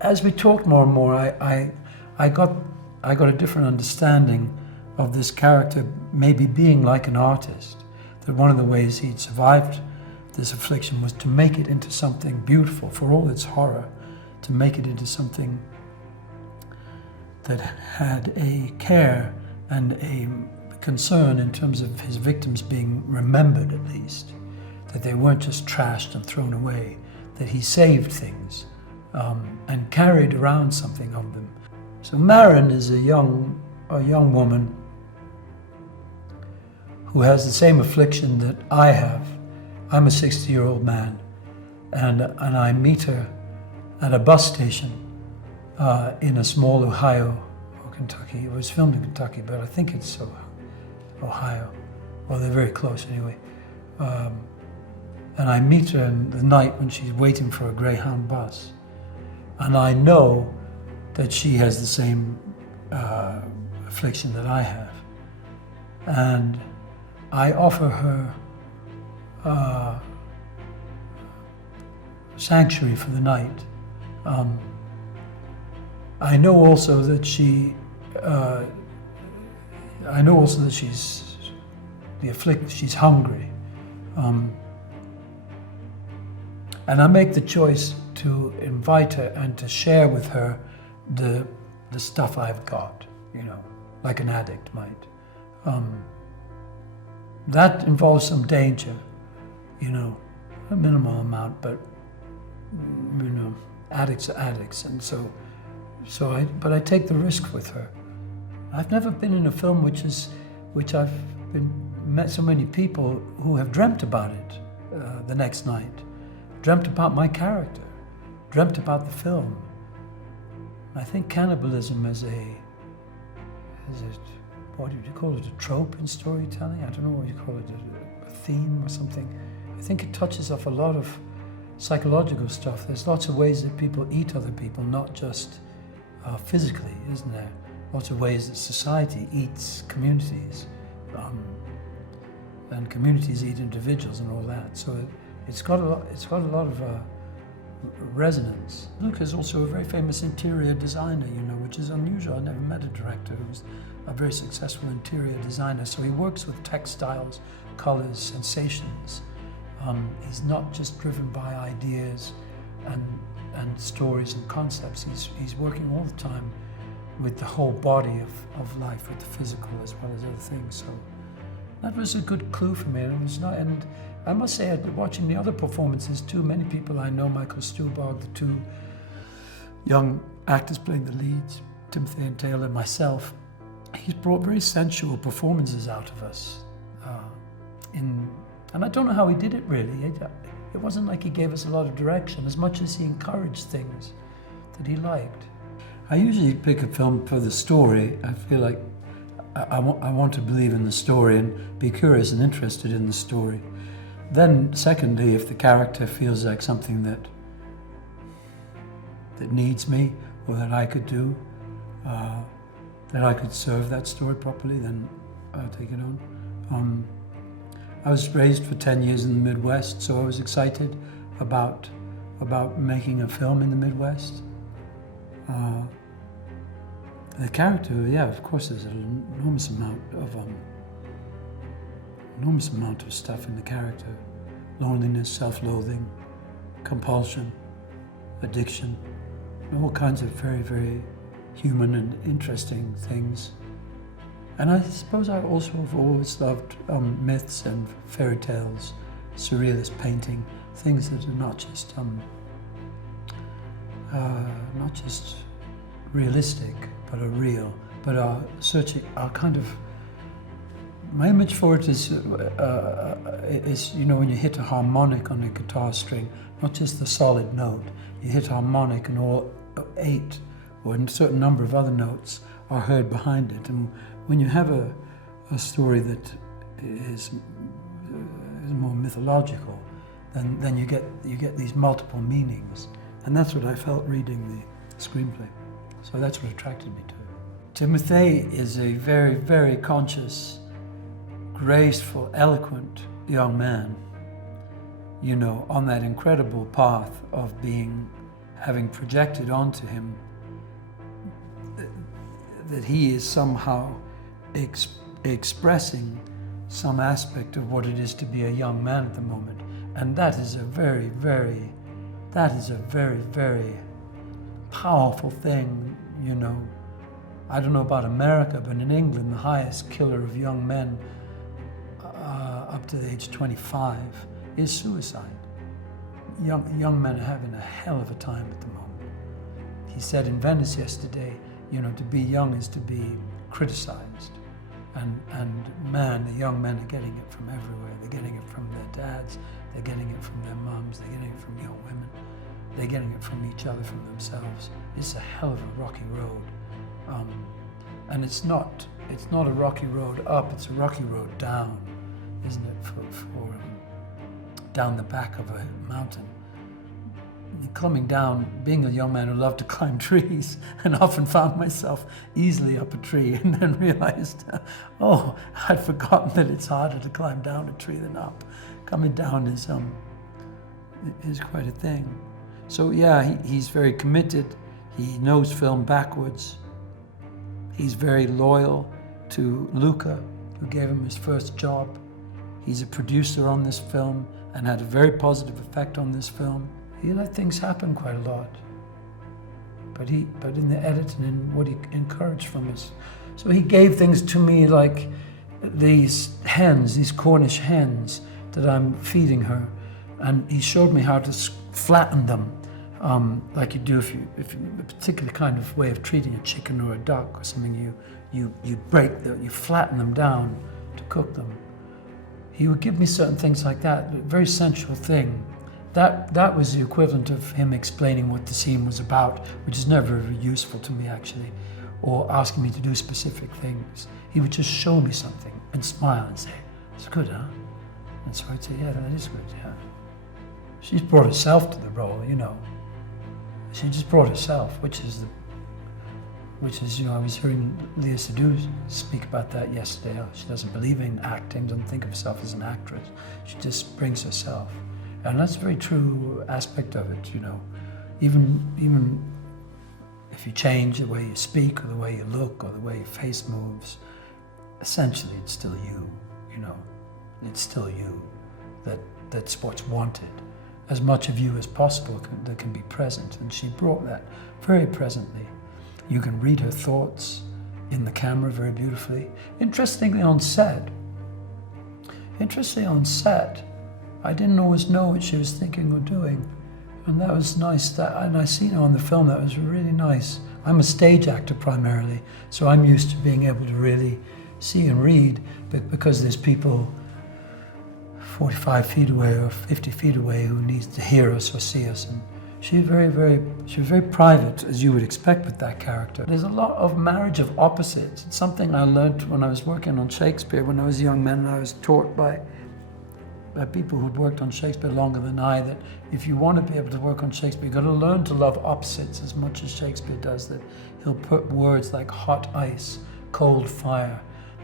As we talked more and more, I got a different understanding of this character maybe being like an artist. That one of the ways he'd survived this affliction was to make it into something beautiful, for all its horror, to make it into something that had a care and a concern in terms of his victims being remembered at least, that they weren't just trashed and thrown away, that he saved things and carried around something of them. So Marin is a young woman who has the same affliction that I have. I'm a 60-year-old man, and I meet her at a bus station in a small Ohio or Kentucky. It was filmed in Kentucky, but I think it's Ohio. Well, they're very close anyway. And I meet her in the night when she's waiting for a Greyhound bus. And I know that she has the same affliction that I have. And I offer her sanctuary for the night. I know also that she's she's hungry. And I make the choice to invite her and to share with her the stuff I've got, like an addict might. That involves some danger, a minimal amount, but addicts are addicts, and but I take the risk with her. I've never been in a film which I've met so many people who have dreamt about it the next night, dreamt about my character, dreamt about the film. I think cannibalism is what do you call it, a trope in storytelling? I don't know what you call it, a theme or something. I think it touches off a lot of psychological stuff. There's lots of ways that people eat other people, not just physically, isn't there? Lots of ways that society eats communities, and communities eat individuals and all that. So it's got a lot of resonance. Luca is also a very famous interior designer, which is unusual. I never met a director who's a very successful interior designer. So he works with textiles, colors, sensations. He's not just driven by ideas and stories and concepts. He's working all the time with the whole body of life, with the physical as well as other things. So that was a good clue for me. And I must say, watching the other performances too, many people I know, Michael Stuhlbarg, the two young actors playing the leads, Timothee and Taylor, myself, he's brought very sensual performances out of us. And I don't know how he did it really. It wasn't like he gave us a lot of direction as much as he encouraged things that he liked. I usually pick a film for the story. I feel like I want to believe in the story and be curious and interested in the story. Then secondly, if the character feels like something that needs me or that I could do, that I could serve that story properly, then I'll take it on. I was raised for 10 years in the Midwest, so I was excited about making a film in the Midwest. The character, yeah, of course, there's an enormous amount of stuff in the character: loneliness, self-loathing, compulsion, addiction, all kinds of very, very human and interesting things. And I suppose I also have always loved myths and fairy tales, surrealist painting, things that are not just realistic, but are real, but are kind of. My image for it is when you hit a harmonic on a guitar string, not just the solid note. You hit harmonic, and all 8 or a certain number of other notes are heard behind it. And when you have a story that is more mythological, then you get these multiple meanings, and that's what I felt reading the screenplay. So that's what attracted me to it. Timothée is a very, very conscious, graceful, eloquent young man, on that incredible path of having projected onto him that he is somehow expressing some aspect of what it is to be a young man at the moment. And that is a very, very powerful thing, you know. I don't know about America, but in England, the highest killer of young men up to the age of 25 is suicide. Young men are having a hell of a time at the moment. He said in Venice yesterday, you know, to be young is to be criticized. And man, the young men are getting it from everywhere. They're getting it from their dads, they're getting it from their mums, they're getting it from young women, they're getting it from each other, from themselves. It's a hell of a rocky road. And it's not a rocky road up, it's a rocky road down, isn't it, for down the back of a mountain. Coming down, being a young man who loved to climb trees, and often found myself easily up a tree, and then realized, oh, I'd forgotten that it's harder to climb down a tree than up. Coming down is quite a thing. So yeah, he's very committed. He knows film backwards. He's very loyal to Luca, who gave him his first job. He's a producer on this film and had a very positive effect on this film. He let things happen quite a lot, but in the editing and what he encouraged from us. So he gave things to me like these hens, these Cornish hens that I'm feeding her, and he showed me how to flatten them, like you do if you a particular kind of way of treating a chicken or a duck or something. You flatten them down to cook them. He would give me certain things like that, a very sensual thing. That was the equivalent of him explaining what the scene was about, which is never very useful to me actually, or asking me to do specific things. He would just show me something and smile and say, "It's good, huh?" And so I'd say, "Yeah, that is good, yeah." She's brought herself to the role, you know. She just brought herself, which is, you know, I was hearing Leah Seydoux speak about that yesterday. She doesn't believe in acting, doesn't think of herself as an actress. She just brings herself. And that's a very true aspect of it, you know. Even if you change the way you speak or the way you look or the way your face moves, essentially it's still you, you know. It's still you. That's what's wanted. As much of you as possible that can be present. And she brought that very presently. You can read her thoughts in the camera very beautifully. Interestingly on set, I didn't always know what she was thinking or doing. And that was nice. And I seen her on the film, that was really nice. I'm a stage actor primarily, so I'm used to being able to really see and read, but because there's people 45 feet away or 50 feet away who needs to hear us or see us. And she was very private, as you would expect with that character. There's a lot of marriage of opposites. It's something I learned when I was working on Shakespeare when I was a young man, and I was taught by people who'd worked on Shakespeare longer than I, that if you want to be able to work on Shakespeare, you've got to learn to love opposites as much as Shakespeare does, that he'll put words like hot ice, cold fire.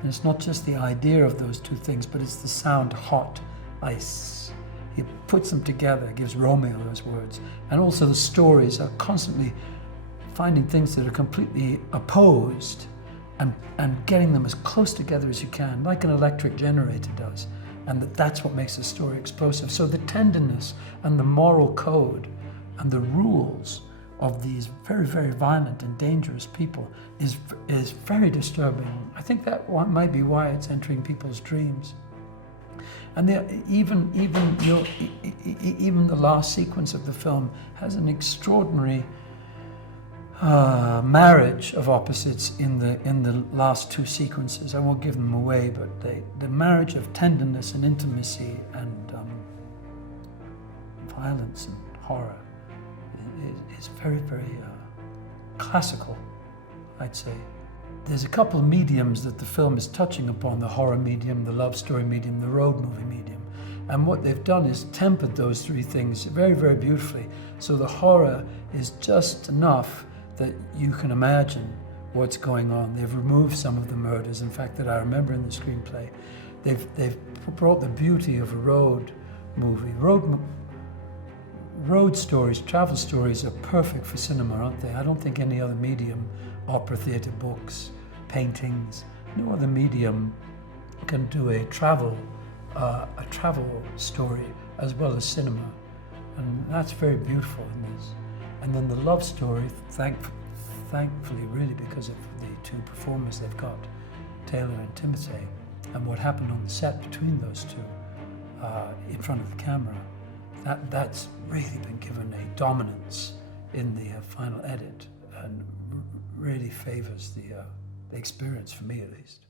And it's not just the idea of those two things, but it's the sound hot ice. He puts them together, gives Romeo those words. And also the stories are constantly finding things that are completely opposed and getting them as close together as you can, like an electric generator does. And that's what makes the story explosive. So the tenderness and the moral code and the rules of these very, very violent and dangerous people is very disturbing. I think that might be why it's entering people's dreams. And even the last sequence of the film has an extraordinary marriage of opposites in the last two sequences. I won't give them away, but the marriage of tenderness and intimacy and violence and horror is very, very classical, I'd say. There's a couple of mediums that the film is touching upon: the horror medium, the love story medium, the road movie medium. And what they've done is tempered those three things very, very beautifully. So the horror is just enough that you can imagine what's going on. They've removed some of the murders, in fact, that I remember in the screenplay. They've brought the beauty of a road movie. Road road stories, travel stories are perfect for cinema, aren't they? I don't think any other medium, opera, theatre, books, paintings, no other medium can do a travel story as well as cinema. And that's very beautiful in this. And then the love story, thankfully, really because of the two performers they've got, Taylor and Timothée, and what happened on the set between those two in front of the camera, that's really been given a dominance in the final edit, and really favors the experience, for me at least.